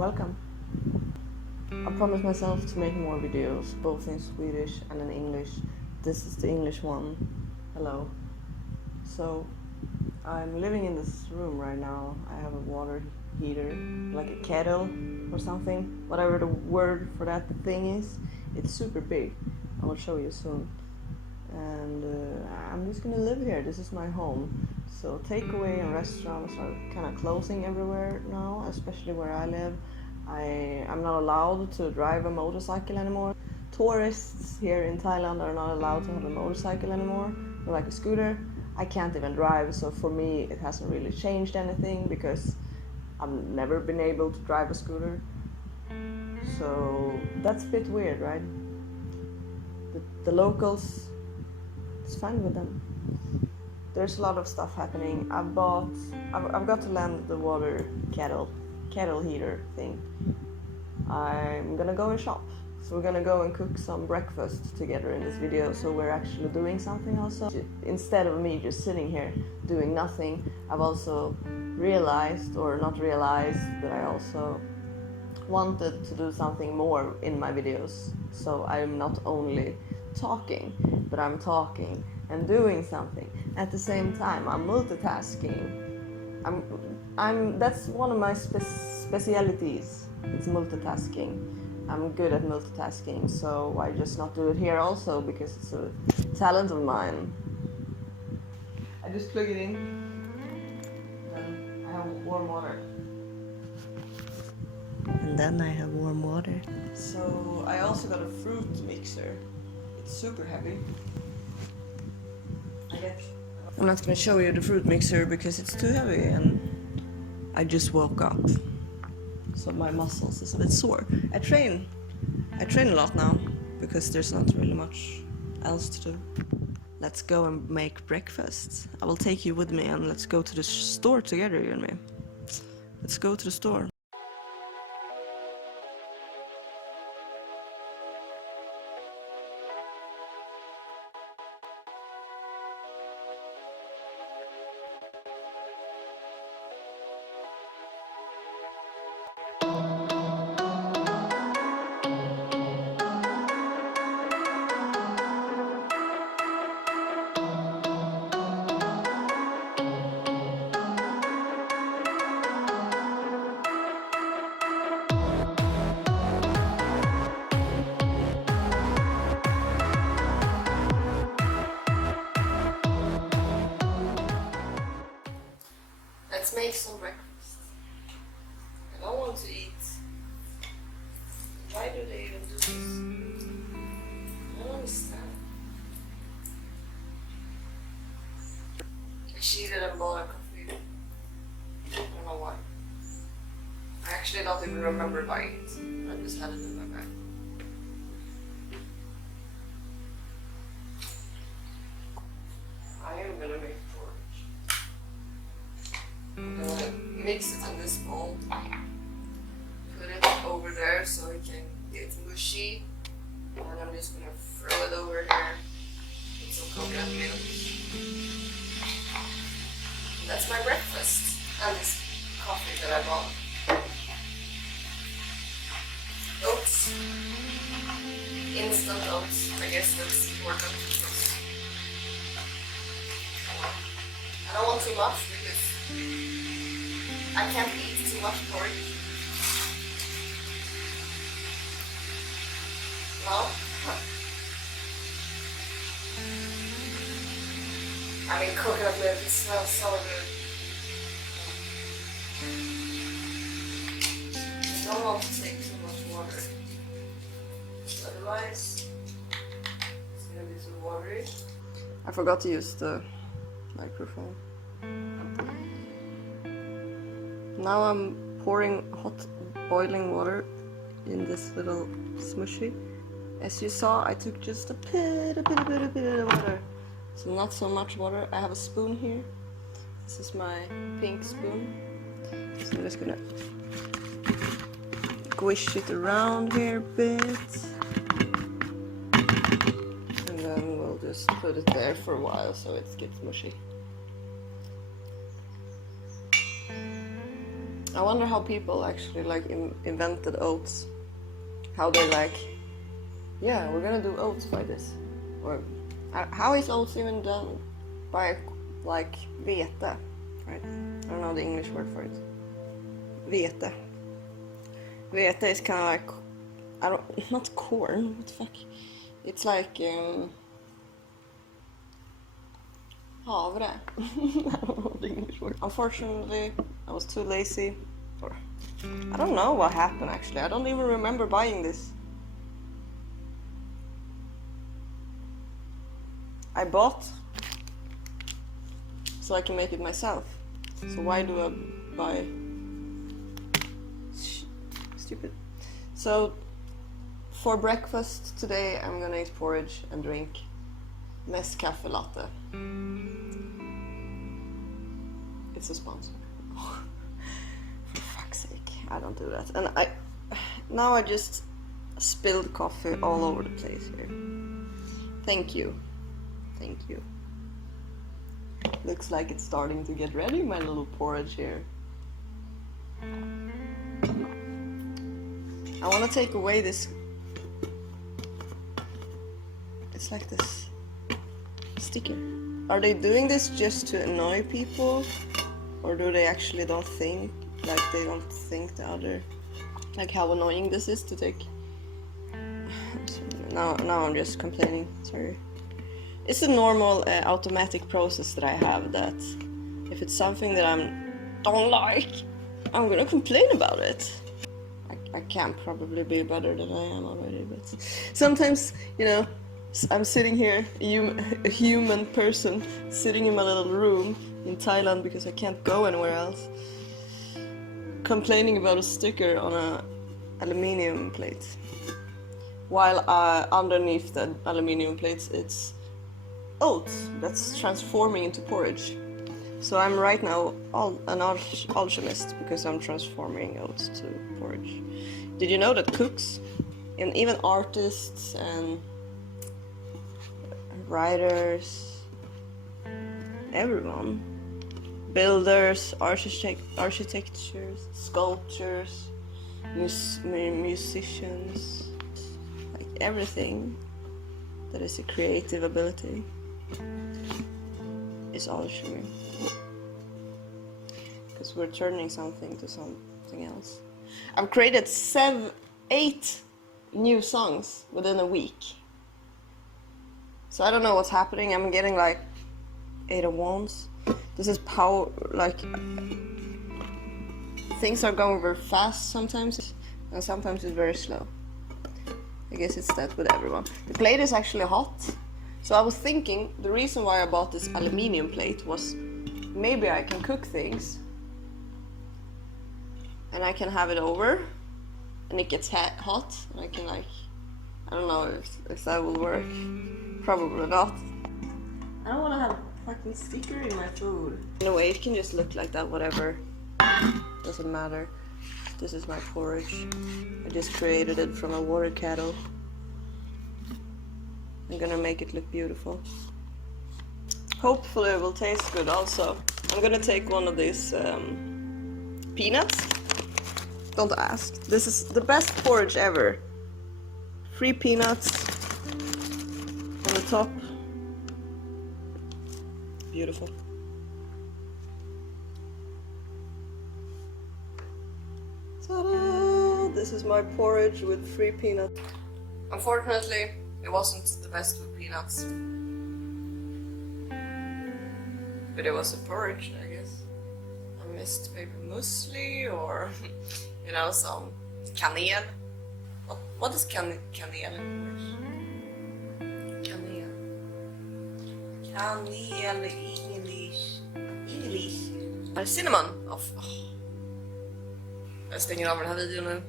Welcome. I promised myself to make more videos, both in Swedish and in English. This is the English one. Hello. So, I'm living in this room right now. I have a water heater, like a kettle or something. Whatever the word for that thing is. It's super big. I will show you soon. And I'm just gonna live here. This is my home. So takeaway and restaurants are kind of closing everywhere now, especially where I live. I'm not allowed to drive a motorcycle anymore. Tourists here in Thailand are not allowed to have a motorcycle anymore, or like a scooter. I can't even drive, so for me it hasn't really changed anything because I've never been able to drive a scooter. So that's a bit weird, right? The locals, it's fine with them. There's a lot of stuff happening. I've got to land the water kettle heater thing. I'm gonna go and shop. So we're gonna go and cook some breakfast together in this video, so we're actually doing something also. Instead of me just sitting here doing nothing, I've also realized, or not realized, but I also wanted to do something more in my videos. So I'm not only talking, but I'm talking and doing something at the same time. I'm multitasking. That's one of my specialities. It's multitasking. I'm good at multitasking, so why just not do it here also, because it's a talent of mine. I just plug it in, then I have warm water. And then I have warm water. So I also got a fruit mixer. It's super heavy. I'm not gonna show you the fruit mixer because it's too heavy and I just woke up. So my muscles is a bit sore. I train a lot now because there's not really much else to do. Let's go and make breakfast. I will take you with me and let's go to the store together, you and me. Let's go to the store. Let's make some breakfast. I don't want to eat. Why do they even do this? I don't understand. I cheated and bought a coffee. I don't know why. I actually don't even remember buying it. I just had it in my bag. I am gonna make porridge. I'm gonna mix it in this bowl. Put it over there so it can get mushy. And I'm just gonna throw it over here with some coconut milk. And that's my breakfast. And this coffee that I bought. Oats. Instant oats. I guess that's important because I don't want too much because I can't eat too much porridge. No? I mean, coconut milk, it smells so good. I don't want to take too much water. Otherwise, it's gonna be too watery. I forgot to use the microphone. Now I'm pouring hot boiling water in this little smushy. As you saw, I took just a bit of water. So not so much water. I have a spoon here. This is my pink spoon. So I'm just gonna squish it around here a bit. And then we'll just put it there for a while so it gets mushy. I wonder how people actually like invented oats. How they like, yeah, we're gonna do oats by this. Or how is oats even done? By like vete, right? I don't know the English word for it. Vete. Vete is kind of like, not corn, what the fuck? It's like havre. I don't know the English word. Unfortunately, I was too lazy. Or I don't know what happened actually. I don't even remember buying this. I bought so I can make it myself. So why do I buy? Stupid. So for breakfast today I'm gonna eat porridge and drink Nescafe latte. It's a sponsor. For fuck's sake, I don't do that. And now I just spilled coffee all over the place here. Thank you. Thank you. Looks like it's starting to get ready, my little porridge here. I want to take away this. It's like this sticker. Are they doing this just to annoy people? Or do they actually don't think, like they don't think the other, like how annoying this is to take? Now I'm just complaining, sorry. It's a normal automatic process that I have, that if it's something that I don't like, I'm gonna complain about it. I can probably be better than I am already, but sometimes, you know, I'm sitting here, a human person, sitting in my little room in Thailand because I can't go anywhere else, complaining about a sticker on a aluminium plate. While underneath the aluminium plates it's oats that's transforming into porridge. So I'm right now an alchemist because I'm transforming oats to porridge. Did you know that cooks and even artists and writers, everyone, builders, architectures, sculptures, musicians, like everything that is a creative ability is alchemy. Because we're turning something to something else. I've created 8 new songs within a week. So I don't know what's happening. I'm getting like 8 of wands. This is power, like things are going very fast sometimes, and sometimes it's very slow. I guess it's that with everyone. The plate is actually hot. So I was thinking the reason why I bought this aluminium plate was maybe I can cook things and I can have it over and it gets hot and I can like, I don't know if that will work. Probably not. I don't want to have a fucking sticker in my food. In a way it can just look like that, whatever. Doesn't matter. This is my porridge. I just created it from a water kettle. I'm gonna make it look beautiful. Hopefully it will taste good also. I'm gonna take one of these peanuts. Don't ask. This is the best porridge ever. 3 peanuts on the top. Beautiful. Ta-da! This is my porridge with 3 peanuts. Unfortunately, it wasn't the best with peanuts. But it was a porridge, I guess. I missed maybe muesli or, you know, some kanel. What is kanel in English? Kanel. Kanel English. Cinnamon. Jag stänger av den här videon nu.